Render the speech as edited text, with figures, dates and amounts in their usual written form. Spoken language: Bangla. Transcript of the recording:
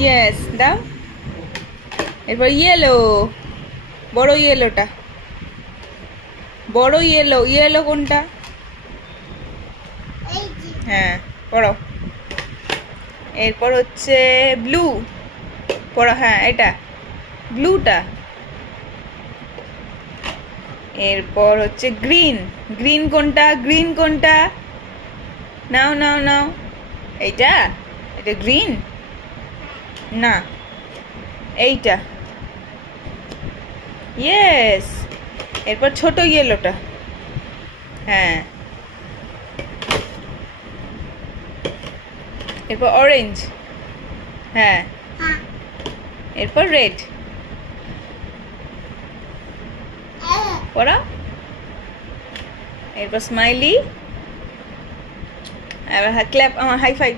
ইয়েস দাও। এরপর ইয়েলো, বড় ইয়েলোটা, বড় ইয়েলো। ইয়েলো কোনটা? হ্যাঁ পড়ো। এরপর হচ্ছে ব্লু, পড়ো। হ্যাঁ এটা ব্লুটা। এরপর হচ্ছে গ্রিন। গ্রিন কোনটা? গ্রিন কোনটা? নাও নাও নাও। এইটা, এটা গ্রিন না, এইটা। ইয়েস। এরপর ছোট ইয়েলোটা। হ্যাঁ। এরপর অরেঞ্জ। হ্যাঁ। এরপর রেড। পড়া। এরপর স্মাইলি। এবার ক্ল্যাপ, আমার হাই ফাইভ।